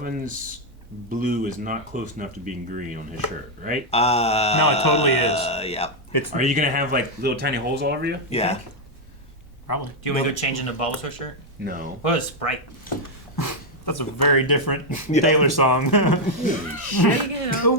Calvin's blue is not close enough to being green on his shirt, right? No, it totally is. Yeah. Are you gonna have like little tiny holes all over you? Yeah. Probably. Do you want me to go change into Bulbasaur shirt? No. What is Sprite? That's a very different Taylor song. Holy shit. You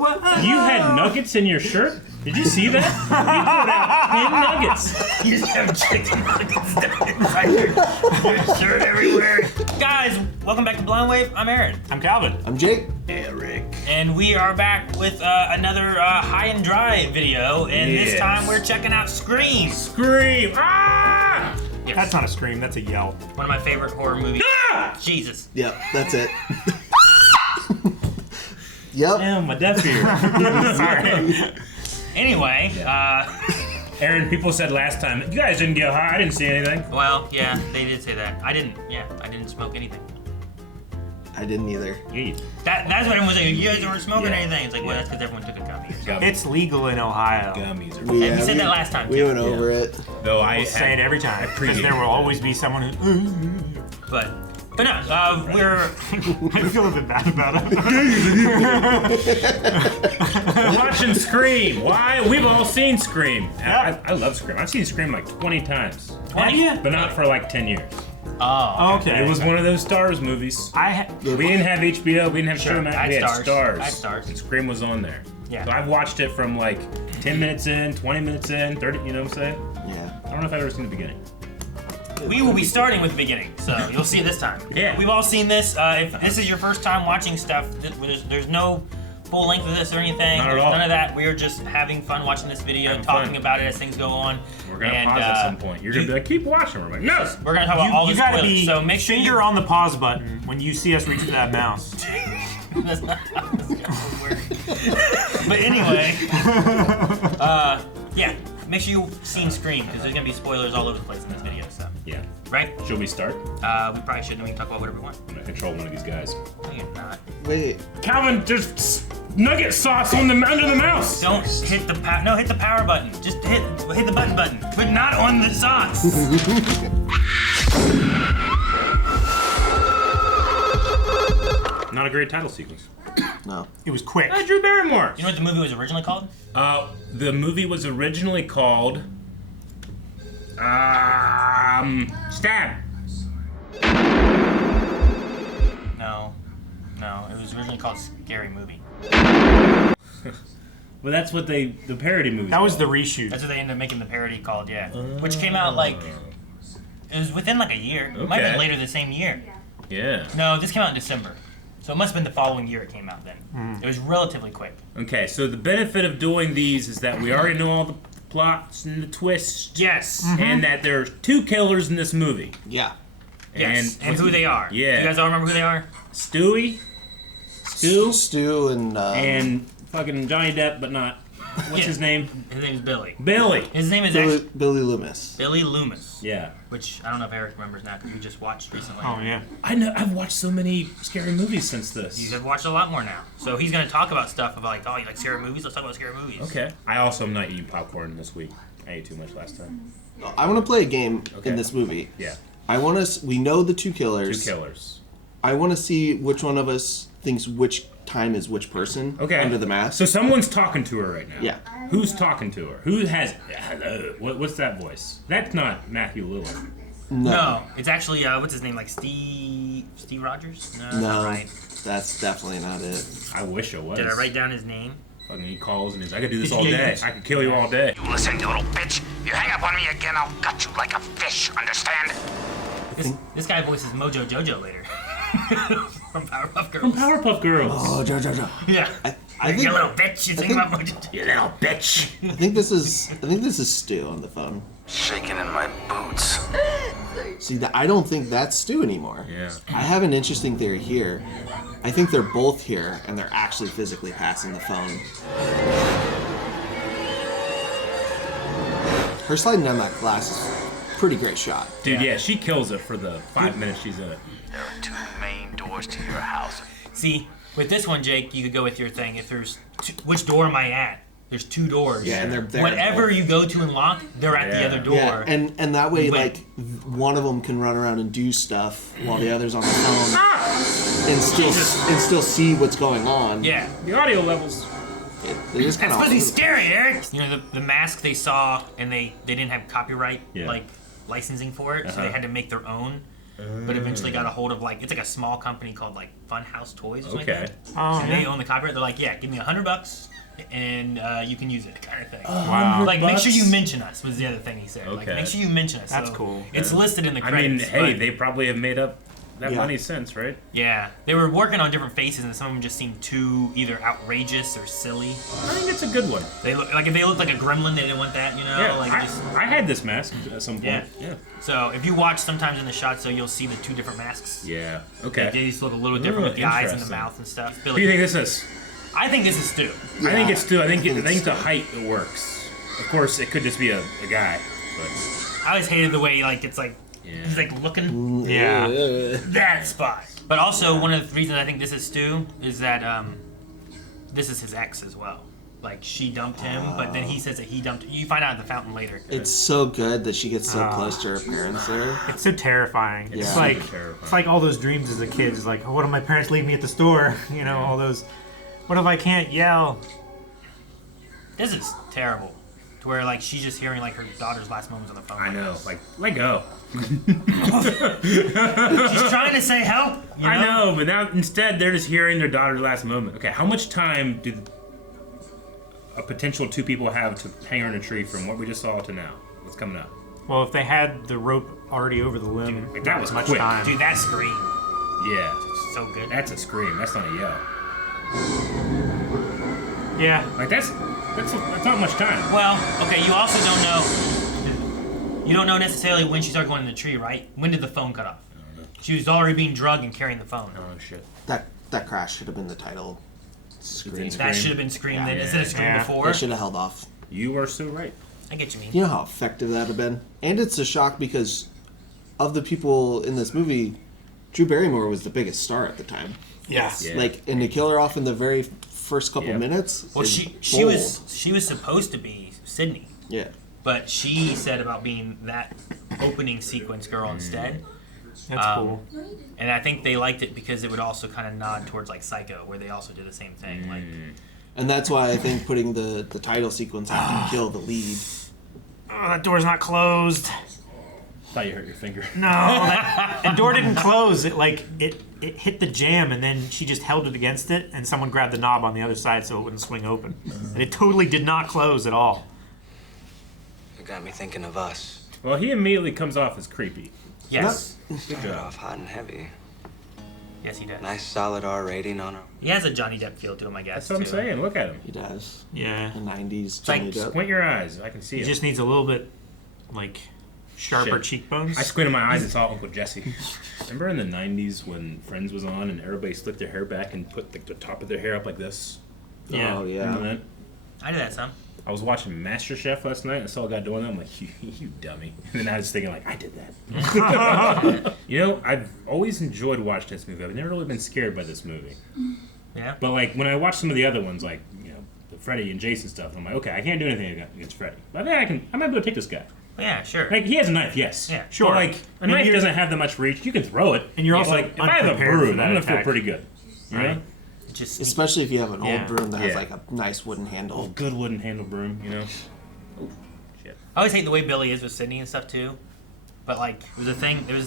You had nuggets in your shirt? Did you see that? You pulled out 10 nuggets. You just have chicken nuggets down inside your shirt everywhere. Guys, welcome back to Blind Wave. I'm Aaron. I'm Calvin. I'm Jake. Eric. And we are back with another High and Dry video. And this time we're checking out Scream. Scream! Ah! Yes. That's not a scream, that's a yell. One of my favorite horror movies. Ah! Jesus. Yep, that's it. Yep. Damn, my deaf ear. Sorry. Anyway, Aaron, people said last time, you guys didn't get high, I didn't see anything. well, yeah, they did say that. I didn't smoke anything. I didn't either. Yeah. That's what everyone was saying. You guys weren't smoking anything. It's like, well, that's because everyone took a gummy. Gummies. It's legal in Ohio. Gummies are Yeah, we said that last time, We too. went over it. Though I We'll say it every time, because there will always be someone who... But no, we're I feel a bit bad about it. We're watching Scream. Why? We've all seen Scream. I love Scream. I've seen Scream like 20 times. Have you? But not for like 10 years. oh, Okay. It was one of those Stars movies. Yeah, We didn't have HBO, we didn't have Sure, Showmax, I had we had Stars. Stars. I had Stars. And Scream was on there. Yeah. So I've watched it from like 10 minutes in, 20 minutes in, 30, you know what I'm saying? Yeah. I don't know if I've ever seen the beginning. we will be starting with the beginning, so you'll see it this time. Yeah. We've all seen this. If this is your first time watching stuff, there's no full length of this or anything. Not at There's all. None of that. We are just having fun watching this video, Having talking fun. about it as things go on. We're gonna And, pause at some point. You're gonna be like, keep watching. We're like, no! We're gonna talk about all You the gotta spoilers. be So make sure finger on the pause button when you see us reach for that mouse. That's not how this gonna work. But anyway, yeah, make sure you've seen Scream, because there's gonna be spoilers all over the place in this video, so. Yeah. Right? Should we start? We probably should, then we can talk about whatever we want. I'm gonna control one of these guys. No, you're not. Wait. Calvin, there's nugget sauce on the under the mouse! Don't hit the hit the power button. Just hit the button, but not on the sauce. Not a great title sequence. No. It was quick. Drew Barrymore! You know what the movie was originally called? The movie was originally called Stab. No, it was originally called Scary Movie. Well, that's what the parody movie. That was the reshoot. That's what they ended up making the parody called, yeah. Which came out like, it was within like a year. It might have Okay. been later the same year. Yeah. No, this came out in December. So it must have been the following year it came out then. It was relatively quick. Okay, so the benefit of doing these is that we already know all the plots and the twists. Yes. And that there's two killers in this movie. Yeah. Yes. And who they are. Yeah. Do you guys all remember who they are? Stu Stu and fucking Johnny Depp, but not. What's Yeah. his name? His name is Billy. Billy. His name is Billy, actually Billy Loomis. Billy Loomis. Yeah. Which I don't know if Eric remembers now because we just watched recently. Oh, yeah. I know. I've watched so many scary movies since this. You have watched a lot more now. So he's going to talk about stuff about like, oh, you like scary movies? Let's talk about scary movies. Okay. I also am not eating popcorn this week. I ate too much last time. I want to play a game Okay. in this movie. Yeah. I want to. We know the two killers. Two killers. I want to see which one of us thinks which time is which person. Okay. Under the mask. So someone's talking to her right now. Yeah. Who's talking to her? Who has? Hello. What's that voice? That's not Matthew Lillard. No, it's actually, what's his name? Like Steve Rogers? No, that's not right. That's definitely not it. I wish it was. Did I write down his name? Fucking he calls and he's, I could do this all day. I could kill you all day. You listen, you little bitch. You hang up on me again, I'll gut you like a fish, understand? This guy voices Mojo Jojo later. From Powerpuff Girls. From Powerpuff Girls. Oh, Joe. Yeah. I think. You little bitch, you think about Mojo Jojo. You little bitch. I think this is Stu on the phone. Shaking in my boots. See, I don't think that's Stu anymore. Yeah. I have an interesting theory here. I think they're both here, and they're actually physically passing the phone. Her sliding down that glass is a pretty great shot. Dude, yeah, she kills it for the 5 minutes she's in it. There are two main doors to your house. See, with this one, Jake, you could go with your thing. If there's which door am I at? there's 2 doors. Yeah, and they're whatever you go to and lock, they're at the other door. Yeah, and that way, like, one of them can run around and do stuff while the other's on the phone and still see what's going on. Yeah. The audio levels. They're just kind That's of supposed to be scary, Eric. You know, the mask they saw, and they didn't have copyright like licensing for it, so they had to make their own. But eventually got a hold of it's like a small company called like Funhouse Toys or something like that. Oh, and they own the copyright. They're like, yeah, give me $100 and you can use it, kind of thing. Wow. Like, make sure you mention us was the other thing he said. Okay. Like, make sure you mention us. That's so cool. It's listed in the I mean, credits. hey, but, they probably have made up that money since, right? yeah, they were working on different faces, and some of them just seemed too either outrageous or silly. I think it's a good one. They look like if they looked like a gremlin, they didn't want that, you know. Yeah, like I had this mask at some point. Yeah. So if you watch sometimes in the shots, you'll see the 2 different masks. Yeah. Okay. They just look a little different with the eyes and the Interesting. mouth and stuff. Who do you think this is? I think this is Stu. I think it's Stu. I think the height it works. Of course, it could just be a guy, but I always hated the way it's like he's like looking Yeah. that spot. But also one of the reasons I think this is Stu is that this is his ex as well. Like she dumped him, but then he says that he dumped. You find out at the fountain later. It's so good that she gets so close to her parents there. It's so terrifying. Yeah. It's like terrifying. it's like all those dreams as a kid. It's like, oh, what if my parents leave me at the store? You know, all those. What if I can't yell? This is terrible. To where like she's just hearing like her daughter's last moments on the phone. I know. Like, let go. She's trying to say help. You know? I know, but now instead they're just hearing their daughter's last moment. Okay, how much time do a potential 2 people have to hang her in a tree from what we just saw to now? What's coming up? Well, if they had the rope already over the limb, Dude, that not was much quick. time. Dude, that scream. Yeah, So good. that's a scream. That's not a yell. Yeah. Like that's not much time. Well, okay, you also don't know. You don't know necessarily when she started going in the tree, right? When did the phone cut off? She was already being drugged and carrying the phone. Oh shit. That crash should have been the title screen. That should have been screamed Yeah. instead of screamed Yeah. before. They should have held off. You are so right. I get you, mean. You know how effective that would have been? And it's a shock because of the people in this movie, Drew Barrymore was the biggest star at the time. Yes. Yeah. Like, and to kill her off in the very first couple Yep. minutes. Well, is she bold. was supposed to be Sydney, Yeah. but she said about being that opening sequence girl instead. That's cool. And I think they liked it because it would also kind of nod towards like Psycho, where they also did the same thing. Like, And that's why I think putting the title sequence after you kill the lead. Oh, that door's not closed. Thought you hurt your finger. No, the door didn't close. It hit the jam, and then she just held it against it, and someone grabbed the knob on the other side so it wouldn't swing open. And it totally did not close at all. You got me thinking of us. Well, he immediately comes off as creepy. yes, Started off hot and heavy. yes, he does. Nice solid R rating on her. He has a Johnny Depp feel to him, I guess. That's what I'm too. saying. Look at him. He does. Yeah. The 90s. like Johnny Depp. Squint your eyes. I can see He it. just needs a little bit, sharper Shit. cheekbones. I squinted my eyes and saw Uncle Jesse. Remember in the 90s when Friends was on and everybody slicked their hair back and put the top of their hair up like this? Yeah. Oh, yeah. Remember that? I did that some. I was watching MasterChef last night and I saw a guy doing that. I'm like, you dummy. And then I was thinking, like, I did that. You know, I've always enjoyed watching this movie. I've never really been scared by this movie. Yeah. But, like, when I watch some of the other ones, like, you know, the Freddy and Jason stuff, I'm like, okay, I can't do anything against Freddy. But I might be able to take this guy. Yeah, sure. Like, he has a knife, yes. Yeah, sure. But, like, a And knife you're- doesn't have that much reach. You can throw it. And you're It's also like, if I have a unprepared for broom, that I'm going to feel attack. pretty good. You know? Right. It just Especially if you have an Yeah. old broom that has Yeah. like a nice wooden handle. Good wooden handle broom, you know? Oh, shit. I always hate the way Billy is with Sydney and stuff too. But like, there was a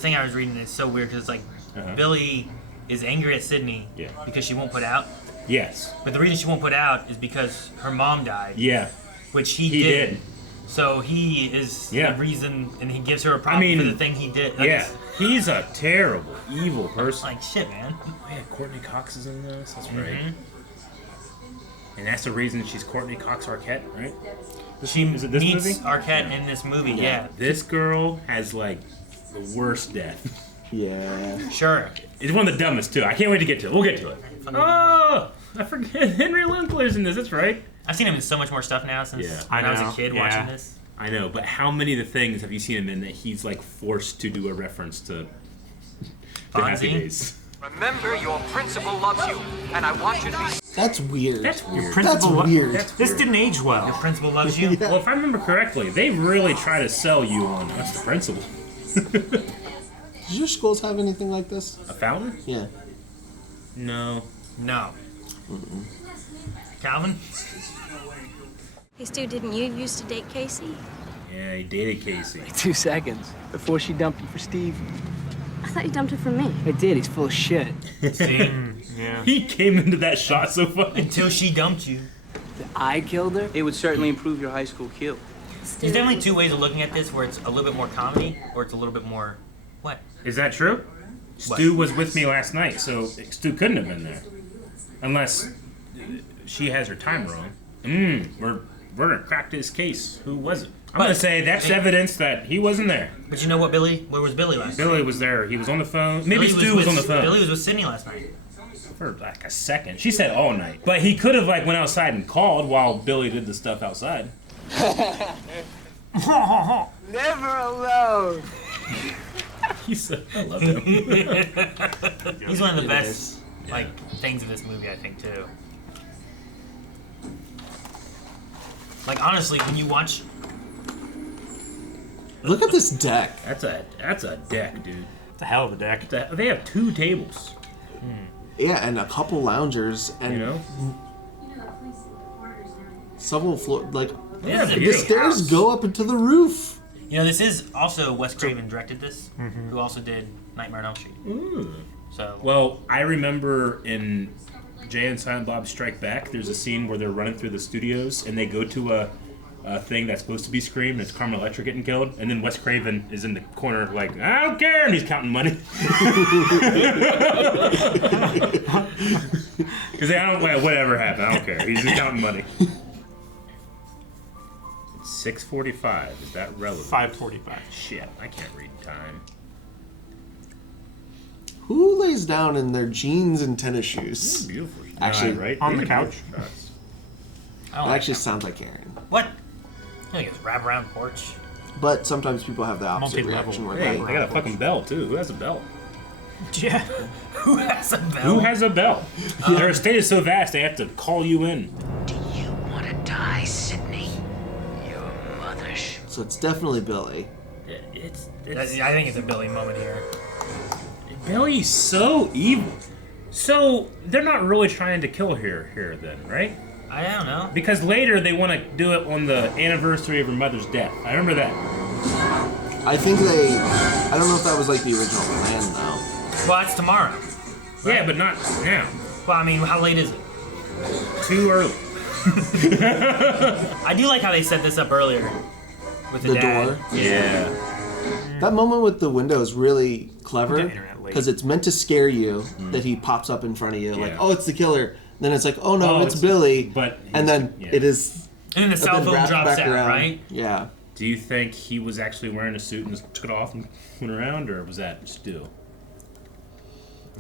thing I was reading that's so weird because it's like Uh-huh. Billy is angry at Sydney Yeah. because she won't put out. Yes. But the reason she won't put out is because her mom died, Yeah. which he He did. did. So he is Yeah. the reason, and he gives her a problem mean, for the thing he did. Like, Yeah. it's He's a terrible, evil person. like shit, man. Oh, yeah, Courtney Cox is in this. That's right. Mm-hmm. And that's the reason she's Courtney Cox Arquette, right? She Is it this meets movie? Arquette in this movie. Yeah, This girl has, like, the worst death. Yeah. sure. It's one of the dumbest, too. I can't wait to get to it. We'll get to it. Oh! I forget. Henry Winkler's in this. That's right. I've seen him in so much more stuff now since Yeah. when I was I a know, kid yeah. watching this. I know, but how many of the things have you seen him in that he's, like, forced to do a reference to Happy Fonzie? Days? Remember, your principal loves you, and I want you to be That's weird. That's weird. Principal That's weird. That's This weird. didn't age well. Your principal loves you. Well, if I remember correctly, they really try to sell you on that's the principal. Does your schools have anything like this? A fountain? Yeah. No. No. Calvin? Hey, Stu, didn't you used to date Casey? Yeah, he dated Casey. 2 seconds before she dumped him for Steve. I thought you dumped it for me. I did. He's full of shit. See? Yeah. He came into that shot so funny. Until she dumped you. If I killed her, it would certainly improve your high school kill. Stu. There's definitely two ways of looking at this, where it's a little bit more comedy, or it's a little bit more what? Is that true? What? Stu was with me last night, so Stu couldn't have been there. Unless she has her time wrong. We're gonna crack this case. Who was it? I'm gonna say that's evidence that he wasn't there. But you know what, Billy? Where was Billy last night? Billy was there. He was on the phone. Maybe Billy Stu was on the phone. Billy was with Sydney last night. For like a second. She said all night. But he could have like went outside and called while Billy did the stuff outside. Never alone. He said, I love him. He's one of the best like things of this movie, I think, too. Like honestly, when you watch, Look at this deck. That's a deck, dude. It's a hell of a deck. They have 2 tables. Yeah, and a couple loungers, and You know? several floor. Like Yeah, This is a the big stairs house. go up into the roof. You know, this is also Wes Craven directed this, who also did Nightmare on Elm Street. So Well, I remember in Jay and Silent Bob Strike Back, there's a scene where they're running through the studios and they go to a thing that's supposed to be Scream, and it's Carmen Electra getting killed, and then Wes Craven is in the corner like, I don't care, and he's counting money. Because I don't, well, whatever happened, I don't care. He's just counting money. It's 6:45. Is that relevant? 5:45. Shit, I can't read time. Who lays down in their jeans and tennis shoes? Beautiful. Actually, right? on These the are couch. beautiful shots. I don't It like actually that. sounds like Aaron. What? I think it's wrap around porch. But sometimes people have the opposite Multi-level. reaction where Hey, they I got a fucking bell too. Who has a bell? Yeah. Who has a bell? Who has a bell? Their estate is so vast they have to call you in. Do you want to die, Sydney? Your mother So it's definitely Billy. It's I think it's a Billy moment here. Billy's so evil. So they're not really trying to kill her then, right? I don't know. Because later they want to do it on the anniversary of her mother's death. I remember that. I think I don't know if that was like the original plan though. Well, it's tomorrow. Yeah, but not now. Well, I mean, how late is it? Too early. I do like how they set this up earlier with the, The dad. door. Yeah. That moment with the window is really clever The internet late. because it's meant to scare you that he pops up in front of you, like, Yeah. oh, it's the killer. Then it's like, oh no, Oh, it's Billy. but and then yeah. it is. And then the cell then phone wrapped drops back out, around. right? Yeah. Do you think he was actually wearing a suit and just took it off and went around, or was that Stu?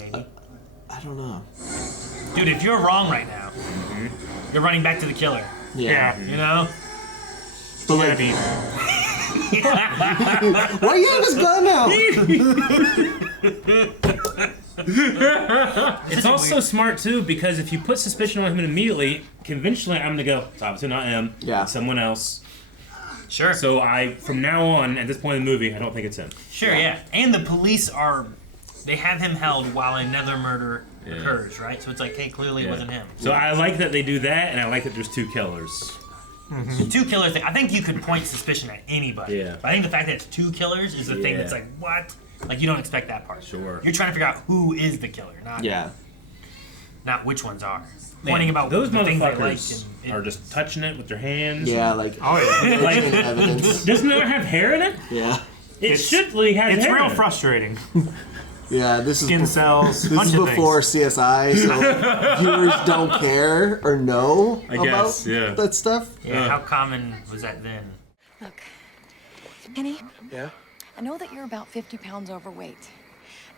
Maybe. I don't know. Dude, if you're wrong right now, you're running back to the killer. Yeah. You know? But like, why you have his gun out? It's also smart too because if you put suspicion on him immediately, conventionally I'm gonna go, it's obviously not him, Yeah. it's someone else. Sure. So from now on, at this point in the movie, I don't think it's him. Sure, yeah. And the police they have him held while another murder occurs, right? So it's like, hey, clearly it wasn't him. So I like that they do that, and I like that there's 2 killers. The 2 killers thing, I think you could point suspicion at anybody. Yeah. But I think the fact that it's 2 killers is the thing that's like, what? Like, you don't expect that part. Sure. You're trying to figure out who is the killer, Yeah. not which ones are. Pointing about those the things they like. motherfuckers And are just touching it with their hands. Yeah, like Oh yeah. Like, evidence. doesn't it have hair in it? Yeah. It should like have It's hair real in it. frustrating. Yeah, this is Skin cells. this bunch is of before things. CSI, so viewers don't care or know I about guess, yeah. that stuff. yeah, how common was that then? Look, Kenny, Yeah? I know that you're about 50 pounds overweight,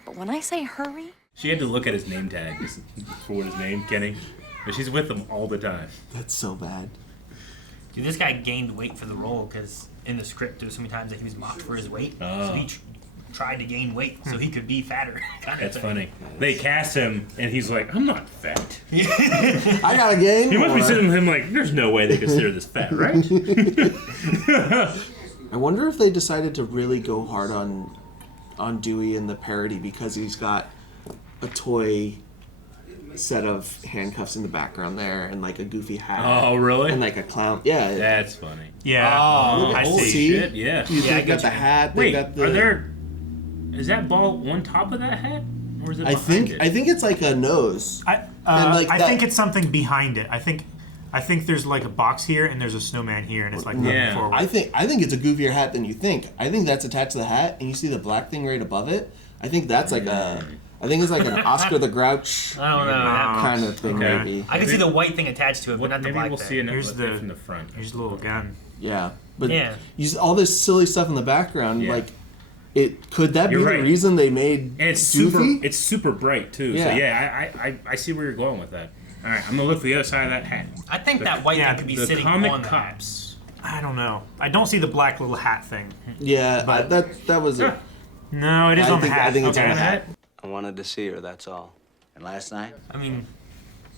but when I say hurry, She had to look at his name tag for his name, Kenny. But she's with him all the time. That's so bad. Dude, this guy gained weight for the role because in the script there was so many times that he was mocked for his weight. So he tried to gain weight so he could be fatter. That's funny. They cast him, and he's like, I'm not fat. I gotta gain You must be more. sitting with him like, there's no way they consider this fat, right? I wonder if they decided to really go hard on Dewey in the parody because he's got a toy set of handcuffs in the background there and like a goofy hat. Oh, really? And like a clown. Yeah. That's funny. Yeah. Oh, I holy see. shit, yeah. They got the hat. They Wait, got the... are there... Is that ball on top of that hat? Or is it behind it? I think it's like a nose. I think it's something behind it. I think there's like a box here and there's a snowman here and it's like moving forward. I think it's a goofier hat than you think. I think that's attached to the hat and you see the black thing right above it. I think that's like I think it's like an Oscar the Grouch I don't know. kind of thing, maybe. I can see the white thing attached to it, but not the black we'll thing. see it Here's from the front. Here's the little gun. Yeah, but Yeah. you see all this silly stuff in the background, Yeah. like, could that You're be right. the reason they made And it's Goofy? it's super bright too. Yeah. So yeah, I see where you're going with that. All right, I'm gonna look for the other side of that hat. I think that white thing could be the sitting comic on the hat. cops. I don't know. I don't see the black little hat thing. Yeah, But- that was a... No, it is I on think- the hat. I think it's on Okay. the hat. I wanted to see her, that's all. And last night? I mean,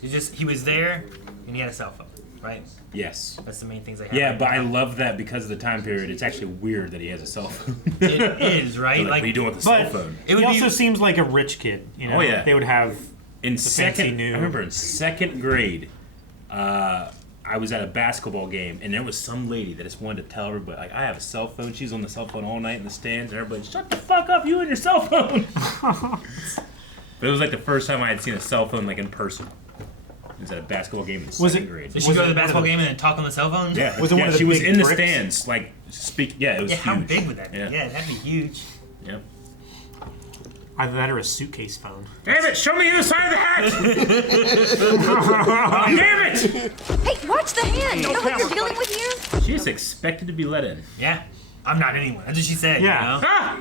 he was there and he had a cell phone, right? Yes. That's the main things they have. Yeah, right but I now. love that because of the time period. It's actually weird that he has a cell phone. It is, right? So, what Like, are you doing with a But cell phone? It would he be- also seems like a rich kid. You know, Oh, yeah. they would have In fancy second, new- I remember in second grade, I was at a basketball game, and there was some lady that just wanted to tell everybody, like, I have a cell phone. She was on the cell phone all night in the stands, and everybody, shut the fuck up, you and your cell phone. But it was like the first time I had seen a cell phone like in person. It was at a basketball game in second grade. Did she go to the basketball game and then talk on the cell phone? Yeah, Was it yeah, one of the she was big in the bricks? stands, like speak. Yeah, it was Yeah, how huge. big would that be? Yeah. Yeah, that'd be huge. Yep. either that or a suitcase phone. Damn it! Show me the other side of the hat. Damn it! Hey, watch the hand. You know what you're dealing with here? She is expected to be let in. Yeah, I'm not anyone. That's what she said. Yeah. You know? Ah!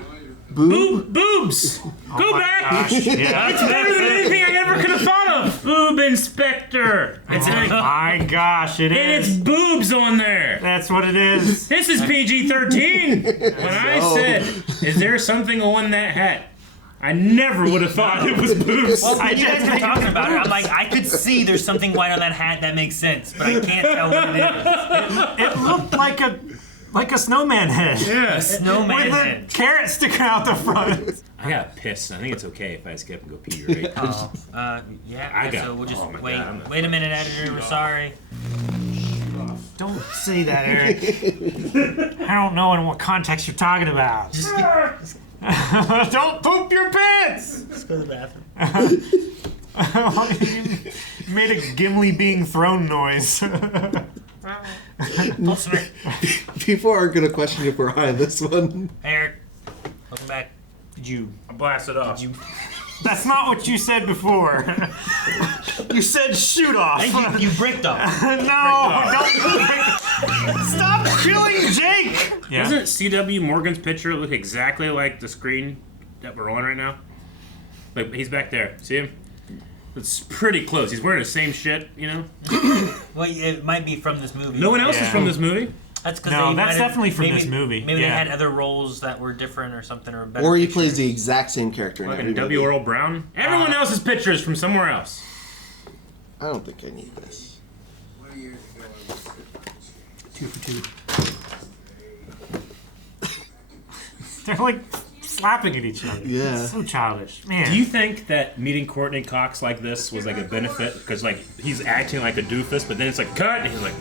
Boobs! Go back! Gosh, yeah. It's better than anything I ever could have thought of! Boob Inspector! It's like, My gosh, it and it's is. boobs on there! That's what it is. This is PG-13! When I said, is there something on that hat? I never would have thought it was boobs. Well, when you guys were talking about it, I'm like, I could see there's something white on that hat that makes sense, but I can't tell what it is. It looked like a snowman head. Yeah. Snowman With head. the carrot sticking out the front. I got pissed. I think it's okay if I skip and go pee, right? Oh, yeah. I got- so we'll just oh my wait. God, I'm not- Wait a minute, editor. We're sorry. Don't say that, Eric. I don't know in what context you're talking about. Don't poop your pants! Let's go to the bathroom. You made a Gimli being thrown noise. Don't swear. People are gonna question you for high on this one. Hey, Eric. Welcome back. Did you? I blasted off. That's not what you said before. You said shoot off. Hey, you bricked off. No, don't. Stop killing Jake. Yeah. Doesn't C.W. Morgan's picture look exactly like the screen that we're on right now? Like, he's back there. See him? It's pretty close. He's wearing the same shit, you know? Well, it might be from this movie. No one else is Yeah. from this movie? That's because No, that's definitely from this movie. Maybe Yeah. they had other roles that were different or something, or better. Or he pictures. plays the exact same character in every Fucking W. movie. Earl Brown? Everyone else's picture is from somewhere else. I don't think I need this. 2 for 2. They're like slapping at each other. Yeah. So childish, man. Do you think that meeting Courtney Cox like this was like a benefit? Because like he's acting like a doofus, but then it's like cut, and he's like,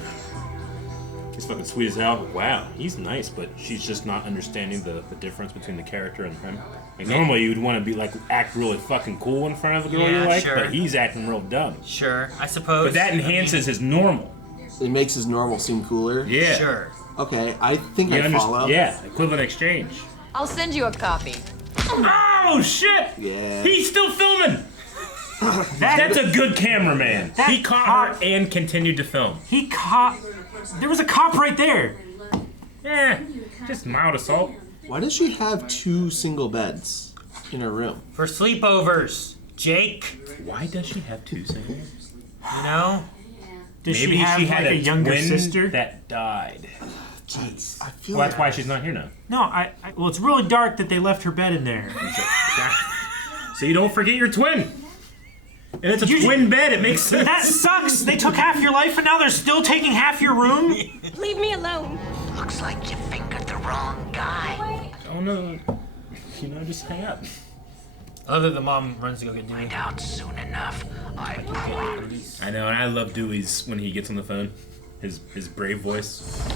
he's fucking sweet as hell. Wow, he's nice, but she's just not understanding the difference between the character and him. Like normally you'd want to be like act really fucking cool in front of a girl you Yeah, like, sure. but he's acting real dumb. Sure, I suppose. But that enhances his normal. It makes his normal seem cooler. Yeah. Sure. Okay, I think You I follow. Yeah, equivalent exchange. I'll send you a copy. Oh shit! Yeah. He's still filming. That's a good cameraman. That He caught cop- her and continued to film. He caught. There was a cop right there. Yeah, just mild assault. Why does she have 2 single beds in her room? For sleepovers, Jake. Why does she have 2 singles? You know. Does Maybe she have she had like a younger twin sister? that died. Jeez. I feel Well, that's why she's not here now. No, well, it's really dark that they left her bed in there. So you don't forget your twin. And it's a twin bed. It makes sense. That sucks. They took half your life, and now they're still taking half your room. Leave me alone. Looks like you fingered the wrong guy. Oh no. Just hang up. Other than the mom runs to go get Dewey. Find out soon enough. I know, and I love Dewey's when he gets on the phone. His brave voice.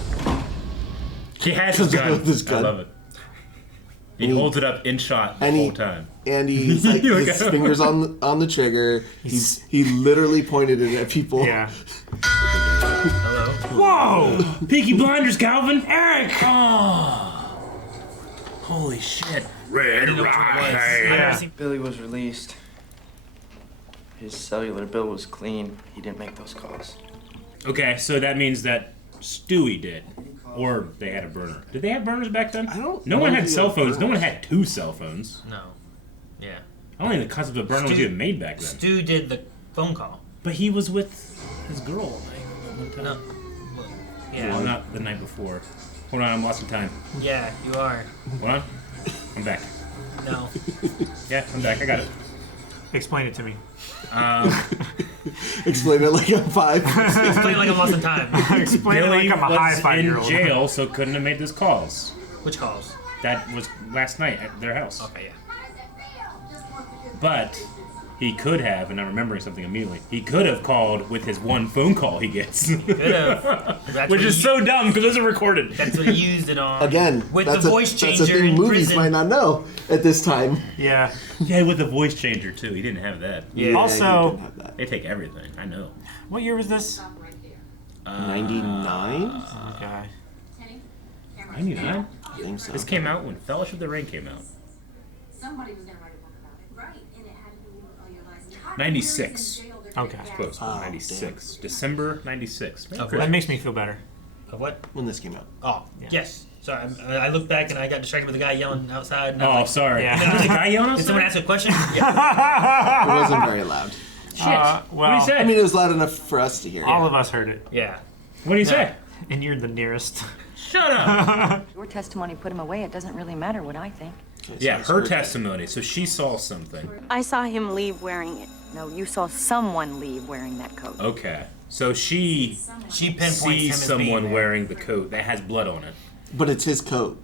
He has his gun. I love it. He holds it up in shot the whole time. And he's like, his fingers on the trigger. He literally pointed it at people. Yeah. Hello. Whoa! Peaky Blinders, Calvin. Eric. Oh. Holy shit. Red Rising. Billy was released. His cellular bill was clean. He didn't make those calls. Okay, so that means that Stewie did. Or they had a burner. Did they have burners back then? I don't No know one if had they cell had phones. No burners. one had 2 cell phones. No. Yeah. I don't think the concept of burner was even made back then. Stu did the phone call. But he was with his girl. No. Yeah. Well, not the night before. Hold on, I'm lost in time. Yeah, you are. Hold on. I'm back. No. Yeah, I'm back. I got it. Explain it to me. Explain it like I'm 5. Explain it like I'm lost in time. Explain it like I'm a high was 5-year-old. in jail, so couldn't have made those calls. Which calls? That was last night at their house. Okay, yeah. But he could have, and I'm remembering something immediately, he could have called with his one phone call he gets. Could have. Which is so dumb because those are recorded. That's what he used it on. Again, with that's the voice changer that's a thing in movies prison. might not know at this time. Yeah. Yeah, with the voice changer too. He didn't have that. Yeah. Also, he didn't have that. They take everything. I know. what year was this? 99? Okay. 99? I think so. This came out when Fellowship of the Ring came out. Somebody was gonna write a book about it. Right, and it had to do with all your lies. 96. Okay. Close. Oh, 96. December 96. That makes me feel better. Of what? When this came out. Oh, Yeah. yes. So I looked back and I got distracted with the guy yelling outside. And I Oh, was sorry. Yeah. There's a guy yelling Did someone outside? ask a question? Yeah. It wasn't very loud. Shit. Well, What did he say? I mean, it was loud enough for us to hear. all of us heard it, Yeah. What did he say? and you're the nearest. Shut up. Your testimony put him away. It doesn't really matter what I think. Yeah, her testimony. So she saw something. I saw him leave wearing it. No, you saw someone leave wearing that coat. Okay. So she pinpoints him sees as being someone there. wearing the coat that has blood on it. But it's his coat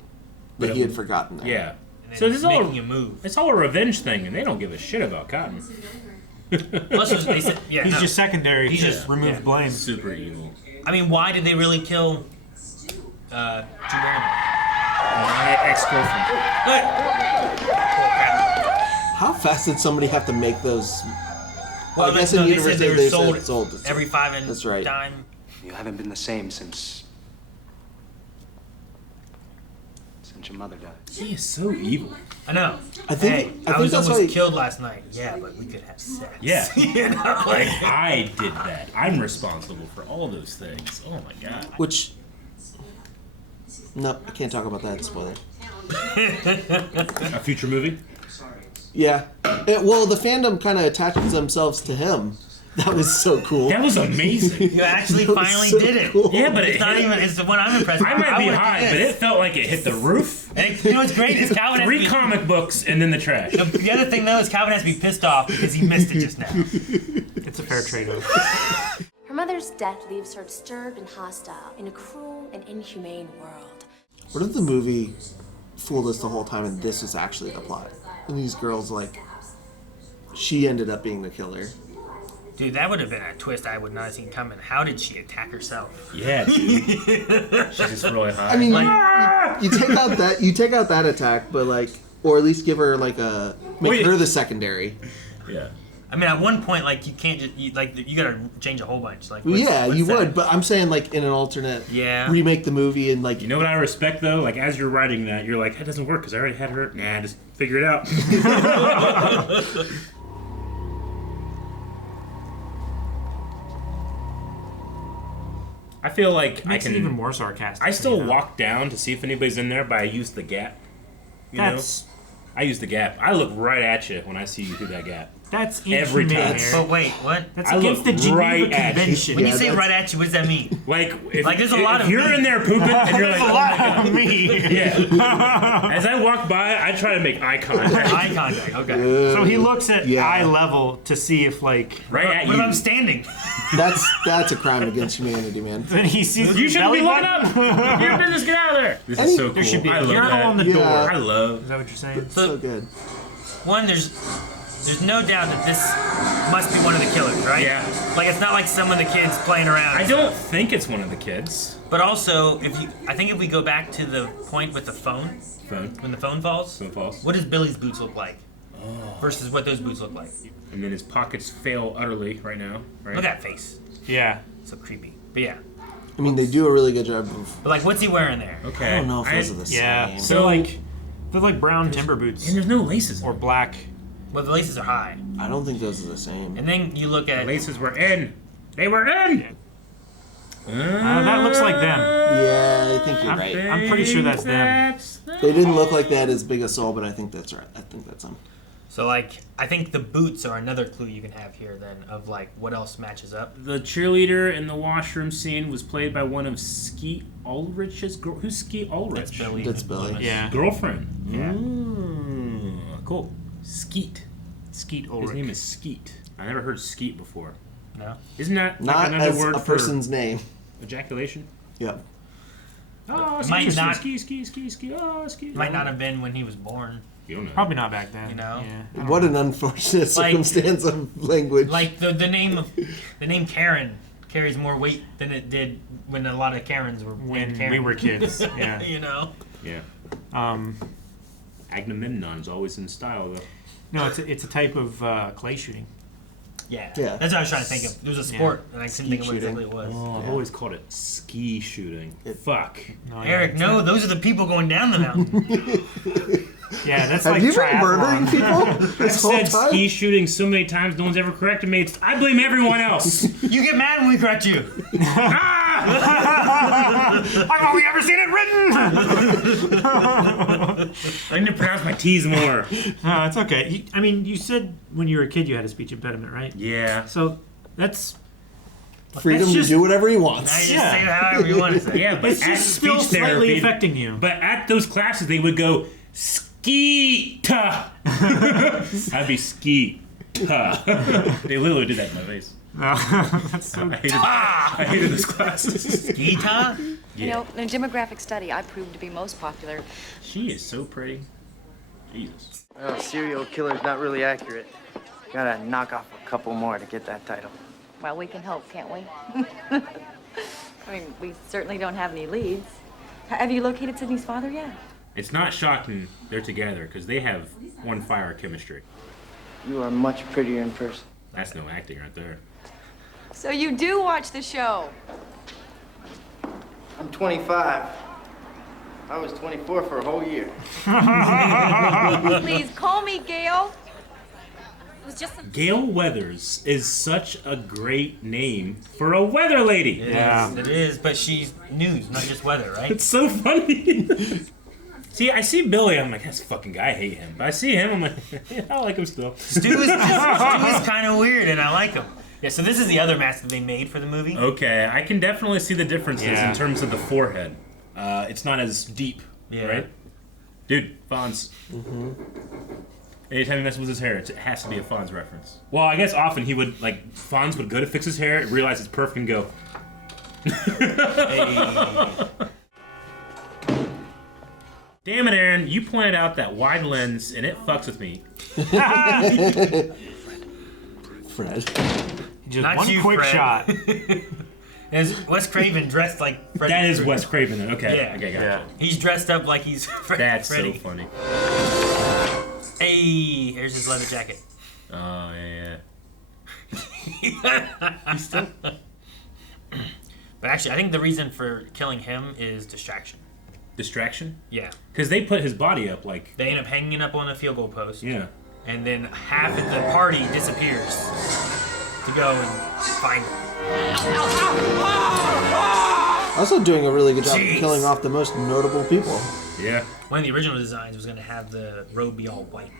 that But he it- had forgotten there. Yeah. And So this is all making a move. it's all a revenge thing, and they don't give a shit about Cotton. Plus, they said, yeah, He's no. just secondary. He's to just- remove yeah. blame. Super evil. I mean, why did they really kill Drew Barrymore? My ex-girlfriend. Look. How fast did somebody have to make those? Well, I guess no, in they Universal said they they were said sold sold. every 5 and That's right. dime. You haven't been the same since your mother died. He is so evil. I know. I think- Hey, I think was that's almost why- killed last night. Yeah, but we could have sex. Yeah. You know, like. I did that. I'm responsible for all those things. Oh my god. Which. No, I can't talk about that. Spoiler. A future movie? Yeah. Well, the fandom kind of attaches themselves to him. That was so cool. That was amazing. You actually That was finally so did it. cool. Yeah, but It's not even. It's the one I'm impressed with. I might be would've high, did but this. it felt like it hit the roof. And you know what's great is Calvin has to 3 be, comic books and then the trash. The other thing though is Calvin has to be pissed off because he missed it just now. It's a fair trade-off. Her mother's death leaves her disturbed and hostile in a cruel and inhumane world. What if the movie fooled us the whole time and this was actually the plot? And these girls, like, she ended up being the killer. Dude, that would have been a twist I would not have seen coming. How did she attack herself? Yeah, dude. She's just really high. I mean, Like- you take out that attack, but like, or at least give her like make her the secondary. yeah. I mean, at one point, like you can't just you gotta change a whole bunch. Like, Yeah, what's you that? would, but I'm saying like in an alternate, Yeah. remake the movie and like, You know what I respect though? Like as you're writing that, you're like, that doesn't work because I already had her. Nah, just figure it out. I feel like I Makes can it even more sarcastic. I still you know? walk down to see if anybody's in there, but I use the gap. You That's know? I use the gap. I look right at you when I see you through that gap. That's Every inhumane, time. Eric. But wait, what? That's I against the look Geneva right at you. Convention. When you say right at you, what does that mean? Like, Like, there's a lot if of you're me. in there pooping and you're like, There's a oh lot my God. of me. Yeah. As I walk by, I try to make eye contact. Eye contact. Okay. So he looks at Yeah. eye level to see if, like, Right at What you. if I'm standing? That's a crime against humanity, man. then he sees You shouldn't belly be looking button. up. Your business, get out of there. This is so cool. There should be I a love urinal that. on the Yeah. door. I love. Is that what you're saying? So good. One, there's no doubt that this must be one of the killers, right? Yeah. Like, it's not like some of the kids playing around. I don't think it's one of the kids. But also, I think if we go back to the point with the phone, when the phone falls, what does Billy's boots look like versus what those boots look like? And then his pockets fail utterly right now. Right? Look at that face. Yeah. So creepy. But yeah. I mean, they do a really good job of. But like, what's he wearing there? Okay. I don't know if those are the same. Yeah. So- They're like brown timber boots. And there's no laces. Or black. Well, the laces are high. I don't think those are the same. And then you look The at laces were in. They were in. That looks like them. Yeah, I think you're right. I'm pretty sure that's them. They didn't look like they had as big a sole, but I think that's right. I think that's them. So like, I think the boots are another clue you can have here then of like what else matches up. The cheerleader in the washroom scene was played by one of Skeet Ulrich's girl. Who's Skeet Ulrich? That's Billy. That's Billy. Yeah. Girlfriend. Yeah. Cool. Skeet. Skeet His Ulrich. name is Skeet. I never heard Skeet before. No. Isn't that Not like another as word a for person's name. ejaculation? Yep. Oh, It might not- ski. Oh, ski. Might not have been when he was born. You don't know. Probably not back then. You know? Yeah. What an unfortunate Like- circumstance of language. Like the name Karen carries more weight than it did when a lot of Karens were named When Karen. we were kids. Yeah. You know. Yeah. Um, Agamemnon's always in style though. no, it's a type of clay shooting. Yeah. Yeah. That's what I was trying to think of. There was a sport, and I couldn't think of what shooting. exactly it was. Oh, I've always called it ski shooting. Fuck. No, Eric, yeah, no, those are the people going down the mountain. Yeah, that's Have like you been triathlon. murdering people I've this whole said time? ski shooting so many times, no one's ever corrected me. I blame everyone else. You get mad when we correct you. I've only ever seen it written. I need to pronounce my T's more. No, it's okay. I mean, you said when you were a kid you had a speech impediment, right? Yeah. So that's Freedom That's to just- do whatever he Now wants. you just Yeah. say it however you want to say. Yeah, but it's at just still speech slightly therapy, affecting you. But at those classes, they would go skeeta. I'd be skeeta. They literally did that in my face. That's so I hated those classes. Gita? You know, in a demographic study, I proved to be most popular. She is so pretty. Jesus. Well, serial killer's not really accurate. Gotta knock off a couple more to get that title. Well, we can hope, can't we? I mean, we certainly don't have any leads. Have you located Sydney's father yet? It's not shocking they're together because they have one fire chemistry. You are much prettier in person. That's no acting right there. So you do watch the show? I'm 25. I was 24 for a whole year. Please call me Gail. It was just Gail Weathers is such a great name for a weather lady. It is, but she's news, not just weather, right? It's so funny. See, I see Billy, I'm like, that's a fucking guy, I hate him. But I see him, I'm like, yeah, I like him still. Stu is kind of weird, and I like him. Yeah, so this is the other mask that they made for the movie. Okay, I can definitely see the differences Yeah. in terms of the forehead. It's not as deep, right? Dude, Fonz. Mm-hmm. Anytime he messes with his hair, it has to be a Fonz reference. Well, I guess often he would, like, Fonz would go to fix his hair, realize it's perfect, and go. Damn it, Aaron, you pointed out that wide lens, and it fucks with me. Fred. just Not one you, quick Fred. shot. Is Wes Craven dressed like Freddy? That is Krueger. Wes Craven, then. Okay. Yeah. Okay, gotcha. He's dressed up like he's That's Freddy. so funny. Hey, here's his leather jacket. Oh, yeah. But actually, I think the reason for killing him is distraction. Distraction? Yeah. Because they put his body up, like... They end up hanging up on a field goal post. Yeah. And then half of the party disappears to go and find him. Also doing a really good job of Jeez. killing off the most notable people. Yeah. One of the original designs was going to have the robe be all white.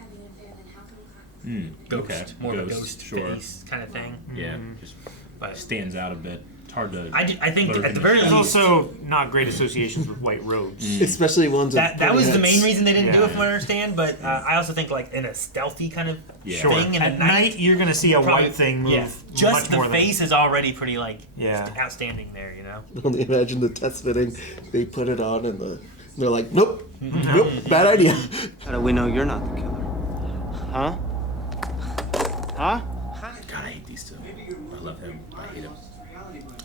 ghost, more of a Ghost, ghost sure. face kind of thing. Yeah, just But stands out a bit. It's hard to. I think blur at the in very There's least, also not great associations with white robes. Especially ones with that was the pointy main heads. reason they didn't do Yeah. it, from what I understand. But I also think like in a stealthy kind of Sure. thing in At the night, you're gonna see a probably- white thing move yeah, just much the more face is already pretty like Yeah. outstanding there, you know. Only imagine the test fitting. They put it on and they're like, nope, nope, bad idea. How do we know you're not the killer? Huh? Huh? God, I hate these two. I love him. I hate him.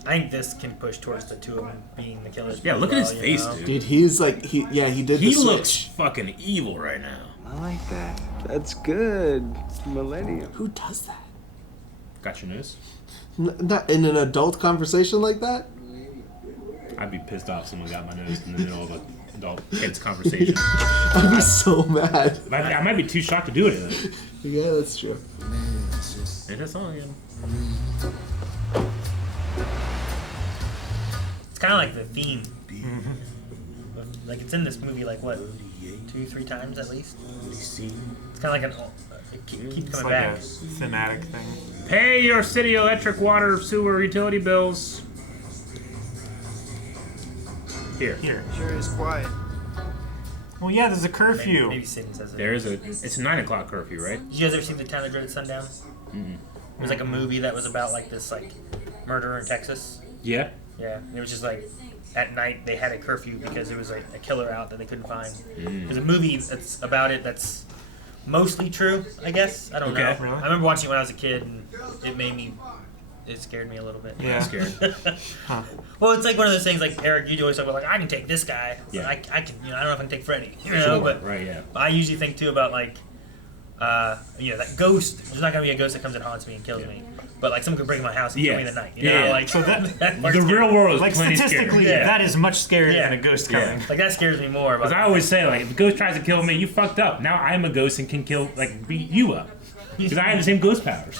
I think this can push towards the two of them being the killers. Yeah, look at his you face, know? dude. Dude, he's like, he did the He switch. looks fucking evil right now. I like that. That's good. Millennium. Who does that? Got your nose? Not in an adult conversation like that? I'd be pissed off if someone got my nose in the middle of an adult kids conversation. I'd be so mad. I might be too shocked to do it. Though. Yeah, that's true. Ain't that song again? It's kind of like the theme. Like it's in this movie like what, 2-3 times at least. It's kind of like an. It keeps It's coming like back. a thematic thing. Pay your city electric, water, sewer, utility bills. Here. Sure is quiet. Well, yeah, there's a curfew. Maybe Sydney says it. There is it's a 9 o'clock curfew, right? Did you guys ever see The Town That Dreaded Sundown? Mm-mm. It was like a movie that was about like this like murder in Texas. Yeah. Yeah, and it was just like at night they had a curfew because there was a killer out that they couldn't find. There's a movie that's about it that's mostly true, I guess. I don't know. Really? I remember watching it when I was a kid, and it scared me a little bit. Yeah. I'm scared. Well, it's like one of those things. Like Eric, you always talk about like I can take this guy. Yeah. I can. I don't know if I can take Freddy. You know, Sure. but Right, yeah. I usually think too about like, that ghost. There's not gonna be a ghost that comes and haunts me and kills me. But like someone could break in my house and kill me in the night. You know, Yeah. like So that- The real world is Like plenty statistically, scary. that is much scarier Yeah. than a ghost coming. Yeah. Like that scares me more. Because I always say, like, if a ghost tries to kill me, you fucked up. Now I'm a ghost and can kill, like, beat you up. Because I have the same ghost powers.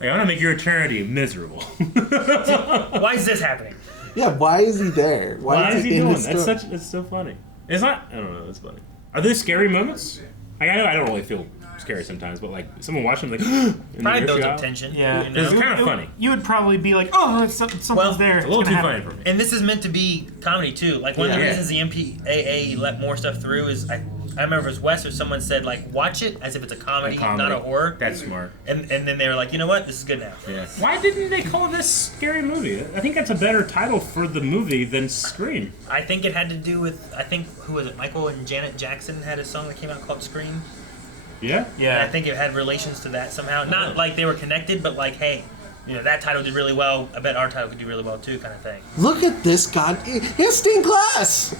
Like, I want to make your eternity miserable. Why is this happening? Yeah, why is he there? Why is he in doing the that? store? That's so funny. It's not, I don't know, it's funny. Are those scary moments? Like, I know I don't really feel scary sometimes, but, like, someone watching, like, and Probably they builds rip you up out. tension. Yeah. You know? It's kind of funny. You would probably be like, oh, something's Well, there. It's a little gonna too happen. funny for me. And this is meant to be comedy too. Like one of the Yeah. reasons the MPAA let more stuff through is I remember it was Wes or someone said like watch it as if it's a comedy, not a horror. That's smart. And then they were like, you know what, this is good now. Yeah. Why didn't they call this Scary Movie? I think that's a better title for the movie than Scream. I think it had to do with who was it? Michael and Janet Jackson had a song that came out called Scream. Yeah? And I think it had relations to that somehow. Not like they were connected, but like, hey, you know, that title did really well. I bet our title could do really well too, kind of thing. Look at this god. It's stained glass!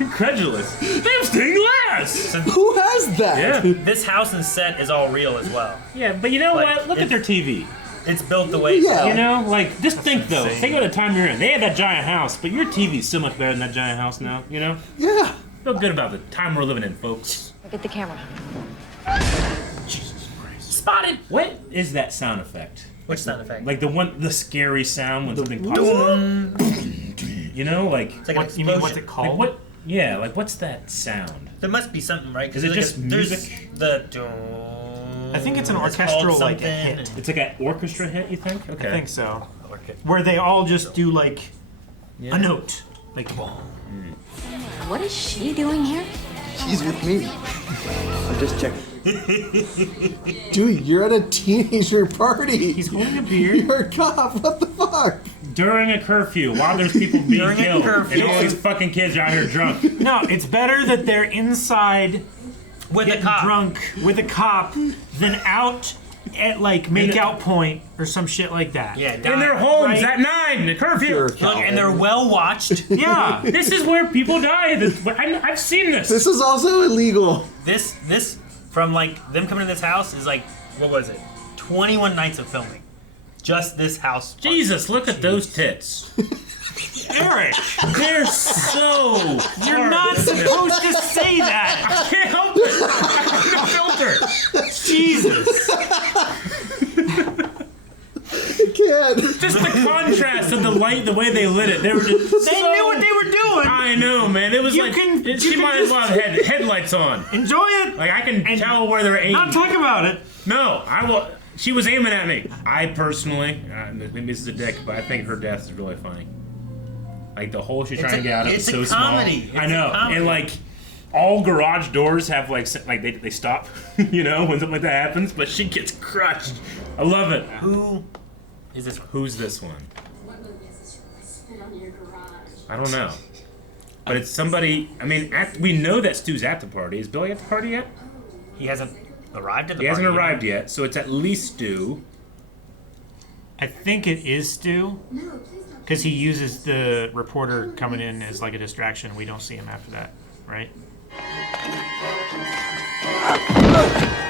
Incredulous. They have stained glass! Who has that? Yeah. This house and set is all real as well. Yeah, but you know Like, what? Look at their TV. It's built the way. Yeah. You know, like, just think though. insane. Think about the time you're in. They had that giant house, but your TV's so much better than that giant house now, you know? Yeah. Feel good about the time we're living in, folks. Look at the camera. Jesus Christ. Spotted. What is that sound effect? Which sound effect? Like the scary sound when something pops up. You know, like, It's like an What, you mean, what's explosion. it called? like what? Yeah, like what's that sound? There must be something, right? 'Cause Is it there's just there's music? The. I think it's an called orchestral, like, a something. hit. It's like an orchestra hit, you think? Okay. I think so. Okay. Where they all just do like Yeah. a note. Like, What is she doing here? She's with me. I'm just checking. Dude, you're at a teenager party. he's holding a beer. You're a cop. What the fuck? During a curfew, while there's people being During a killed, curfew. and all these fucking kids are out here drunk. No, it's better that they're inside With the getting cop. drunk with a cop than out at like make out point or some shit like that. Yeah, In their die. homes Right. at 9, the curfew. You're a Look, cop. and they're well watched. Yeah. This is where people die. I've seen this. This is also illegal. This from like them coming to this house is like what was it? 21 nights of filming. Just this house. part. Jesus, look at those tits. Eric, They're so. you're not supposed to say that. I can't help it. I have no filter. Jesus. You can't. Just the contrast of the light, the way they lit it. They were just. They knew what they were doing. doing. I know, man. It was You like can- you she can might as just- well have had headlights on. Enjoy it. Like I can And tell where they're aiming. Not talk about it. No, I will. She was aiming at me. I personally, maybe this is a dick, but I think her death is really funny. Like the hole she's trying to get out of is so small. It's I know, a comedy. and like all garage doors have like they stop, you know, when something like that happens. But she gets crushed. I love it. Who is this one? Who's this one? I don't know. But it's somebody. I mean, we know that Stu's at the party. Is Billy at the party yet? He hasn't arrived at the He party. hasn't arrived yet, so it's at least Stu. I think it is Stu. Because he uses the reporter coming in as like a distraction. We don't see him after that, right?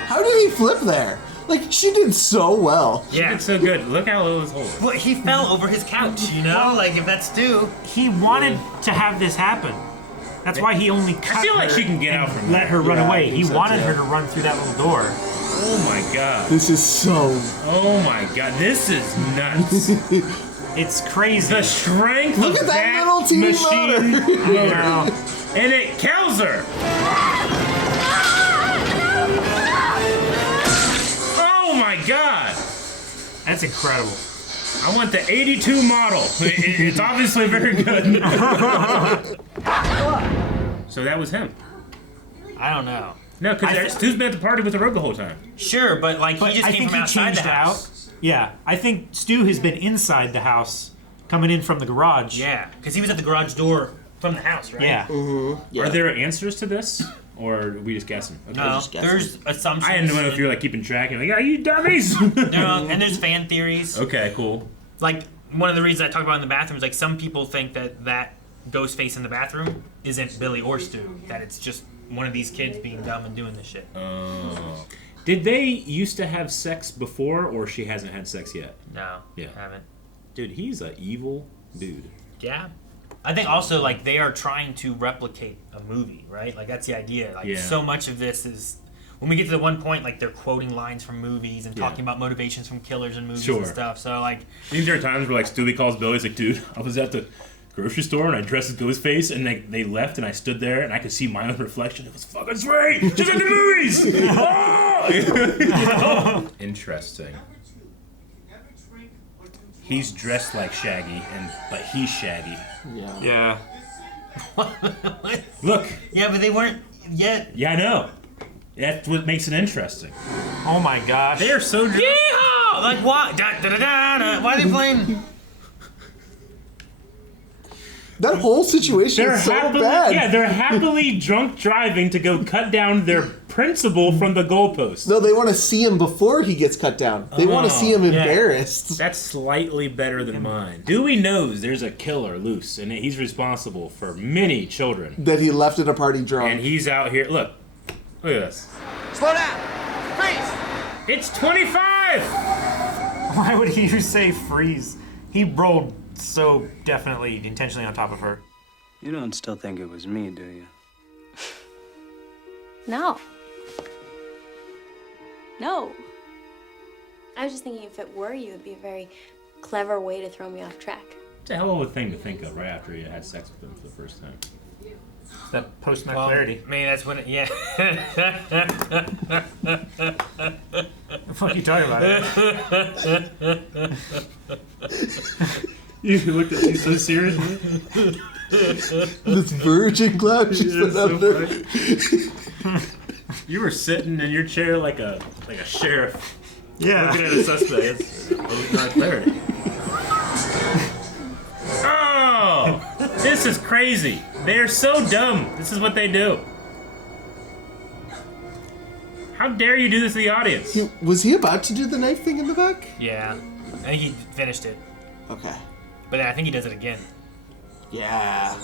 How did he flip there? Like, she did so well. Yeah. It's so good. Look how low his hole is. Well, he fell over his couch, you know? Like, if that's Stu. He wanted to have this happen. That's why he only cut I feel like her she can get and out from let her run Yeah, I away. think He so, wanted too. her to run through that little door. Oh my god. This is so... Oh my god. This is nuts. It's crazy. The strength Look of at that little teeny machine motor. motor. And it kills her. Oh my god. That's incredible. I want the 82 model. It's obviously very good. So that was him. I don't know. No, because Stu's been at the party with the robe the whole time. Sure, but like But he just I came think from he outside changed the house. out. Yeah, I think Stu has been inside the house, coming in from the garage. Yeah, because he was at the garage door from the house, right? Yeah. Yeah. Are there answers to this? Or are we just guessing? Okay. No, just guessing. there's assumptions. I didn't know if you were like keeping track. Like, are you dummies? No, and there's fan theories. Okay, cool. Like, one of the reasons I talked about in the bathroom is like some people think that ghost face in the bathroom isn't Billy or Stu. That it's just one of these kids being dumb and doing this shit. Did they used to have sex before, or she hasn't had sex yet? No, Yeah. haven't. Dude, he's an evil dude. Yeah. I think also like they are trying to replicate a movie, right? Like that's the idea. Like Yeah. so much of this is when we get to the one point, like they're quoting lines from movies and talking about motivations from killers in movies Sure. and stuff. So like, These there are times where like Stewie calls Billy, he's like, dude, I was at the grocery store and I dressed as Billy's face and they left and I stood there and I could see my own reflection. It was fucking sweet! Just like the movies! Oh! You know? Interesting. He's dressed like Shaggy, but he's Shaggy. Yeah. Yeah. Look. yeah, but they weren't yet. Yeah, I know. That's what makes it interesting. Oh my gosh. They are so drunk. Yeehaw! Like what? Da, da, da, da, da. Why are they playing? That whole situation is so bad. Yeah, they're happily drunk driving to go cut down their principal from the goalpost. No, they want to see him before he gets cut down. They want to see him embarrassed. That's slightly better than mine. Dewey knows there's a killer loose, and he's responsible for many children. That he left at a party drunk. And he's out here. Look at this. Slow down. Freeze. It's 25. Why would he say freeze? He rolled so definitely intentionally on top of her. You don't still think it was me, do you? No. No. I was just thinking if it were you, it'd be a very clever way to throw me off track. It's a hell of a thing to think of right after you had sex with him for the first time. That post-nut clarity. I mean, that's when it, yeah. What the fuck are you talking about? You looked at me so seriously. This virgin cloud she put up there. You were sitting in your chair like a sheriff. Yeah. Looking at a suspect. It's not clarity. Oh! This is crazy. They're so dumb. This is what they do. How dare you do this to the audience? Was he about to do the knife thing in the back? Yeah. I think he finished it. Okay. But I think he does it again. Yeah.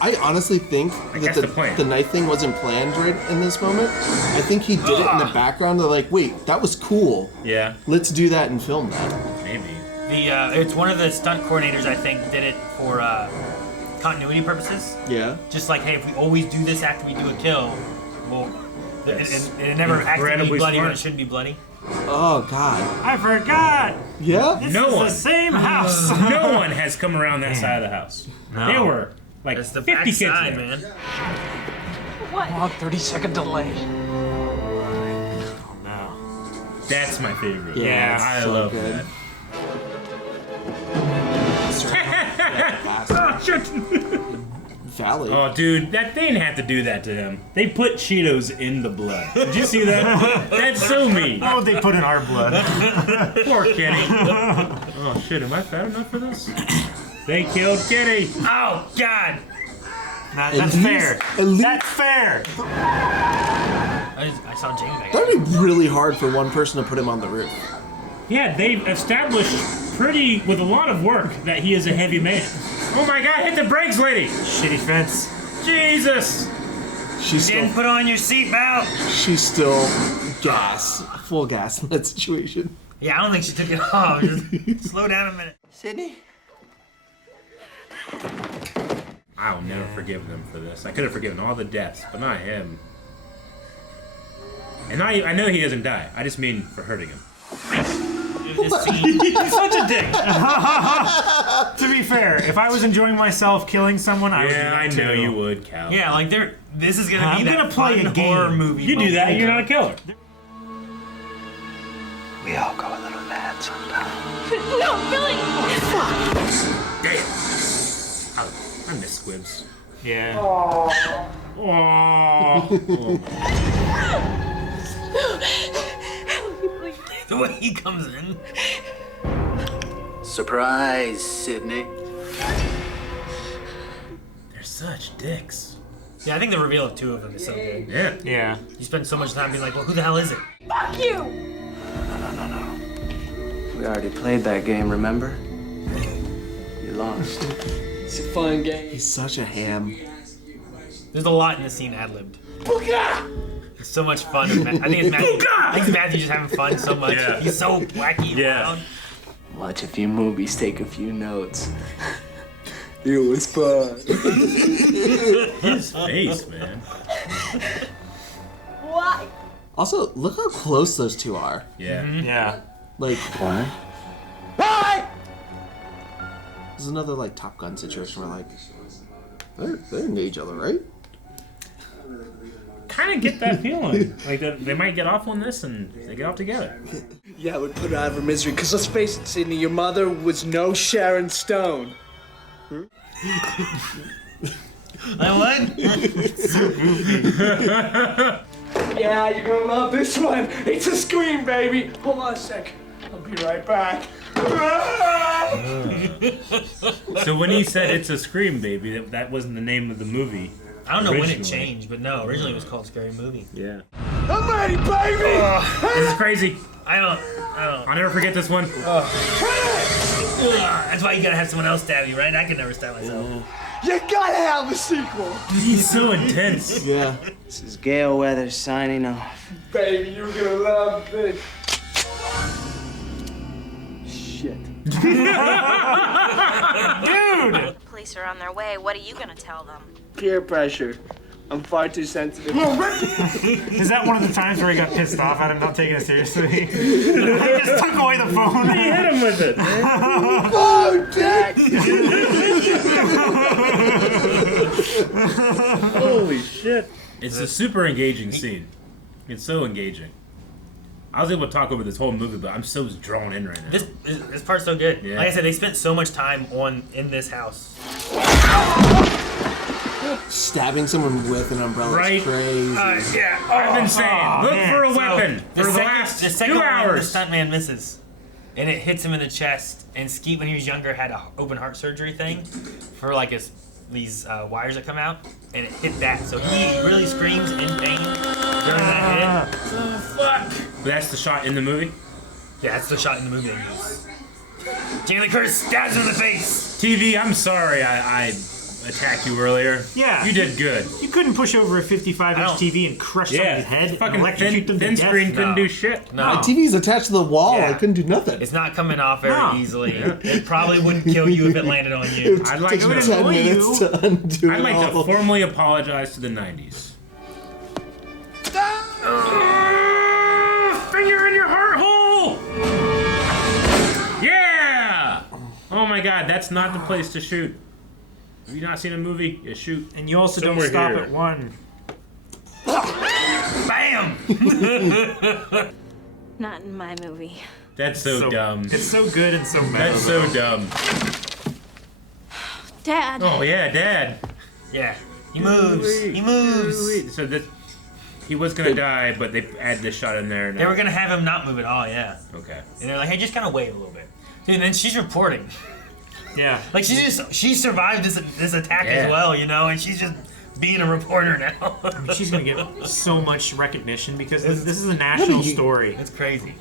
I honestly think that's the point. the knife thing wasn't planned right in this moment. I think he did it in the background. They're like, wait, that was cool. Yeah. Let's do that and film that. Maybe. It's one of the stunt coordinators, I think, did it for continuity purposes. Yeah. Just like, hey, if we always do this after we do a kill, well, it never has to be Incredibly bloody when smart. it shouldn't be bloody. Oh, God. I forgot. Yeah? This No is one. the same house. No one has come around that side of the house. No. They were like It's the 50 kids backside, there. man. What? Oh, 30-second delay. Oh no. That's my favorite. Yeah, I so love good. that. Fast. Oh, shit. Valley. Oh, dude, they didn't have to do that to him. They put Cheetos in the blood. Did you see that? That's so mean. Oh, they put in our blood. Poor Kenny. Oh, shit, am I fat enough for this? They killed Kenny. Oh, God. That's fair. That's fair. I saw Jamie back That would be really hard for one person to put him on the roof. Yeah, they've established with a lot of work that he is a heavy man. Oh my God, hit the brakes, lady. Shitty fence. Jesus. She's Didn't still, put on your seatbelt. she's still full gas in that situation. Yeah, I don't think she took it off. Just slow down a minute. Sydney? I'll never forgive them for this. I could have forgiven all the deaths, but not him. And I know he doesn't die. I just mean for hurting him. This scene. He's such a dick. To be fair, if I was enjoying myself killing someone, I would do that I too. know you would, Cal. Yeah, like this is gonna be I'm that gonna play fun a game. horror movie. You do that, moment. you're not a killer. We all go a little mad sometimes. No, Billy! Damn. I miss Squibs. Yeah. The way he comes in. Surprise, Sydney. They're such dicks. Yeah, I think the reveal of two of them is so good. Yeah. Yeah. You spend so much time being like, well, who the hell is it? Fuck you! No. We already played that game, remember? You lost. It's a fun game. He's such a ham. There's a lot in the scene ad-libbed. It's so much fun. I think it's Matthew just having fun so much. Yeah. He's so wacky and loud. Watch a few movies, take a few notes. It was fun. His face, man. Why? Also, look how close those two are. Yeah. Yeah. Like, What? there's another like Top Gun situation where like they're into each other, right? Kind of get that feeling. Like they might get off on this and they get off together. Yeah, it would put her out of her misery. Because let's face it, Sydney, your mother was no Sharon Stone. What? Yeah, you're gonna love this one. It's a Scream, baby. Hold on a sec. I'll be right back. So when he said it's a Scream, baby, that wasn't the name of the movie. I don't know when it Originally. changed, but no, originally it was called Scary Movie. Yeah. I'm ready, baby. This is crazy. I don't. I'll never forget this one. That's why you gotta have someone else stab you, right? I could never stab myself. You gotta have a sequel. He's so intense. Yeah. This is Gale Weathers signing off. Baby, you're gonna love this. Shit. Dude! Police are on their way. What are you gonna tell them? Peer pressure. I'm far too sensitive. Is that one of the times where he got pissed off at him not taking it seriously? I just took away the phone. He hit him with it. Oh, Dick! Holy shit. It's a super engaging scene. It's so engaging. I was able to talk over this whole movie, but I'm so drawn in right now. This part's so good. Yeah. Like I said, they spent so much time in this house. Stabbing someone with an umbrella Right. is crazy. Yeah. I've been saying, look man. for a So, weapon for the last the second 2 one, hours. the stuntman misses, and it hits him in the chest. And Skeet, when he was younger, had a open heart surgery thing for like these wires that come out, and it hit that. So he really screams in pain during that hit. Oh, fuck. That's the shot in the movie? Yeah, that's the shot in the movie they use. Jamie Lee Curtis stabs him in the face. TV, I'm sorry I attacked you earlier. Yeah. You did good. You couldn't push over a 55-inch I don't- TV and crush someone's head and Fucking electrocute them to thin death. screen couldn't No. do shit. No, My TV's attached to the wall. Yeah. I couldn't do nothing. it's not coming off very No. easily. It probably wouldn't kill you if it landed on you. I'd like Takes me to 10 annoy minutes you. to undo I'd like it to all. formally apologize to the 90s. Finger in your heart hole! Yeah! Oh my god, that's not the place to shoot. Have you not seen a movie? Yeah, shoot. And you also Somewhere don't stop here. at one. Bam! Not in my movie. That's so dumb. It's so good and so meta. That's so dumb. Dad. Oh yeah, Dad. Yeah. He moves. He moves. So that he was gonna die, but they add this shot in there. They were gonna have him not move at all, yeah. Okay. And they're like, hey, just kind of wait a little bit. Dude, and then she's reporting. Yeah. Like she survived this attack as well, you know, and she's just being a reporter now. I mean, she's gonna get so much recognition because this is a national story. It's crazy.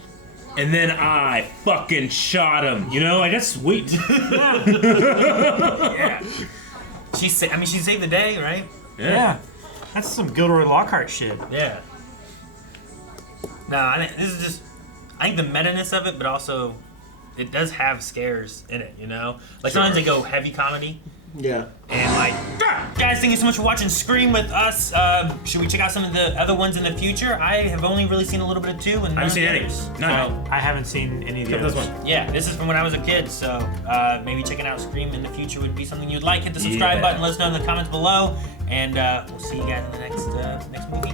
And then I fucking shot him. You know, like that's sweet. Yeah. She saved the day, right? Yeah. That's some Gilderoy Lockhart shit. Yeah. No, I think the meta-ness of it, but also it does have scares in it, you know? Like sometimes they go heavy comedy. Yeah. And like, guys, thank you so much for watching Scream with us. Should we check out some of the other ones in the future? I have only really seen a little bit of 2 and I haven't seen any. No. I haven't seen any of the Except others. this one. Yeah, this is from when I was a kid, so maybe checking out Scream in the future would be something you'd like. Hit the subscribe button, let us know in the comments below, and we'll see you guys in the next movie.